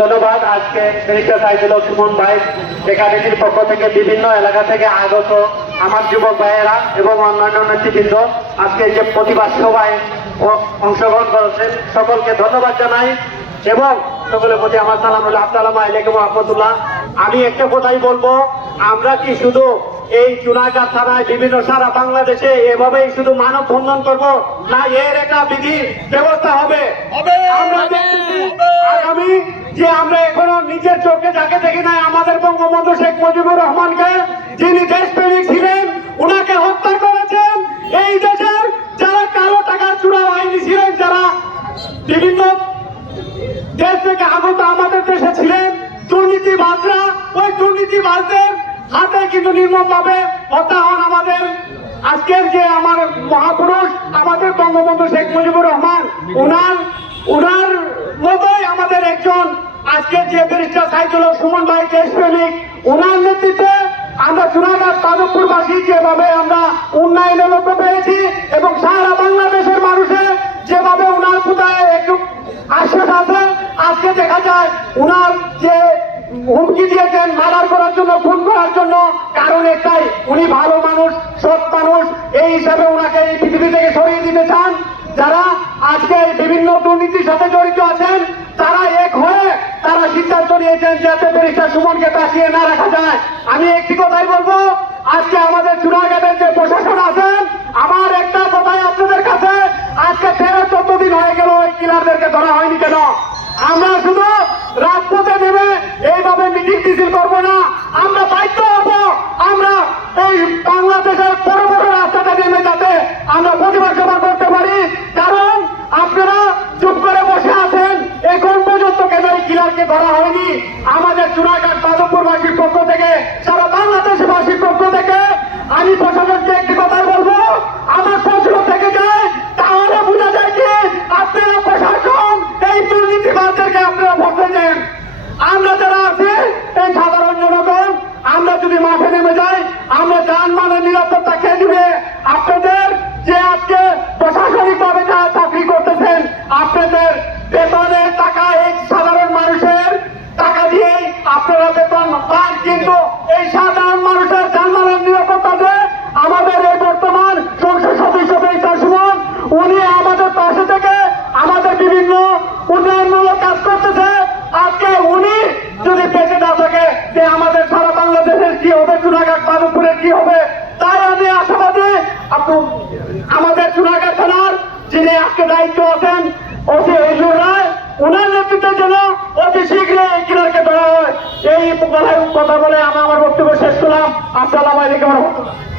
ধন্যবাদ। আজকে মিনিস্টার সাইদুল সুমন ভাই একাডেমির পক্ষ থেকে বিভিন্ন এলাকা থেকে আগত আমার যুবক ভাইয়েরা এবং অন্যান্য নেতৃবৃন্দ আজকে যে প্রতিবাদ সভায় অংশগ্রহণ করেছেন সকলকে ধন্যবাদ জানাই এবং সকলের প্রতি আমার সালাম আসসালামু আলাইকুম রহমতুল্লাহ। আমি একটা কথাই বলব আমরা কি শুধু এই চুনাঘাট থানায় বিভিন্ন সারা বাংলাদেশে এভাবেই শুধু মানব বন্ধন করব না এর একটা বিধি ব্যবস্থা হবে? আমরা যে আমরা এখনও নিজের চোখে যাকে দেখি নাই, আমাদের বঙ্গবন্ধু শেখ মুজিবুর রহমানকে, যিনি দেশপ্রেমিক ছিলেন, উনাকে হত্যা করেছেন। এই দেশের যারা কালো টাকার চূড়া বাহিনী ছিলেন, যারা বিভিন্ন দেশ থেকে আগত আমাদের দেশে ছিলেন, দুর্নীতিবাজরা, ওই দুর্নীতিবাজদের হাতে কিন্তু নির্মম ভাবে হত্যা হন আমাদের। আজকের যে আমার মহাপুরুষ, আমাদের বঙ্গবন্ধু শেখ মুজিবুর রহমান, উনার উনার মতোই আমাদের একজন আজকের যে ব্যারিস্টার সাইদুল সুমন ভাই দেশপ্রেমিক উনার নেতৃত্বে আমরা চুনাঘাট তাদবপুরবাসী যেভাবে আমরা উন্নয়নের লক্ষ্য পেয়েছি এবং সারা বাংলাদেশের মানুষের যেভাবে উনার কোথায় একটু আশ্বাস আছে আজকে দেখা যায় উনার যে হুমকি দিয়েছেন মারার করার জন্য, খুন করার জন্য, কারণ একটাই, উনি ভালো মানুষ এই হিসাবে উনাকে এই পৃথিবী থেকে সরিয়ে দিতে চান যারা আজকে বিভিন্ন দুর্নীতির সাথে জড়িত আছেন তারা এক হয়ে তারা সিদ্ধান্ত নিয়েছেন যাতে ব্যারিস্টার সুমনকে না রাখা যায়। আমি একটি কথাই বলব, আজকে আমাদের চুনাঘাটের যে প্রশাসন আছেন, আমার একটা কথাই আপনাদের কাছে, আজকে তেরো চোদ্দ দিন হয়ে গেল, ওই কিলারদেরকে ধরা হয়নি কেন? আমরা শুধু রাজপথে নেমে এইভাবে মিটিং মিছিল করব না, আমরা বাধ্য হব আমরা এই বাংলাদেশের বড় বড় রাস্তাতে নেমে যাতে আমরা প্রতিবাদ সভা করতে পারি। কারণ আপনারা চুপ করে বসে আছেন, এখন পর্যন্ত কেন এই কিলারকে ধরা হয়নি আমাদের চুনাঘাট মাধবপুরবাসীর পক্ষ থেকে সারা বাংলাদেশবাসীর পক্ষ থেকে আমি প্রশাসনকে একটি কথাই বলব আমার প্রশ্ন থেকে যায় তাহলে বোঝা যায় কি আপনারা প্রশাসন এই দুর্নীতিবাদদেরকে আপনারা ভোটে দেন আমরা যারা আছি এই সাধারণ জনগণ আমরা যদি মাঠে নেমে যাই আমরা যানবাহনের নিরাপত্তা কে দিবে আপনাদের যে আজকে প্রশাসনিক ভাবে যারা চাকরি করতেছেন আপনাদের বেতনের টাকা এই সাধারণ মানুষের টাকা দিয়েই আপনারা বেতন পান কিন্তু এই সাধারণ মানুষের যানবাহনের নিরাপত্তা দেয় আমাদের এই বর্তমান সংসদ সদস্য বেচার সুমন উনি আমাদের পাশে থেকে আমাদের বিভিন্ন উন্নয়নমূলক কাজ করতেছে। আজকে উনি যদি বেঁচে না থাকে, যে আমাদের সারা বাংলাদেশের কি হবে চুনাঘাট মাধবপুরের কি হবে, তাই আমি আশাবাদী আমাদের চুনাঘাট থানার যিনি আজকে দায়িত্ব আছেন, ওসি হিজুর রায়, উনার নেতৃত্বে যেন অতি শীঘ্রই এই কিলারকে ধরা এই কথা বলে আমি আমার বক্তব্য শেষ করলাম। আসসালাম আলাইকুম। রহমতুল্লাহ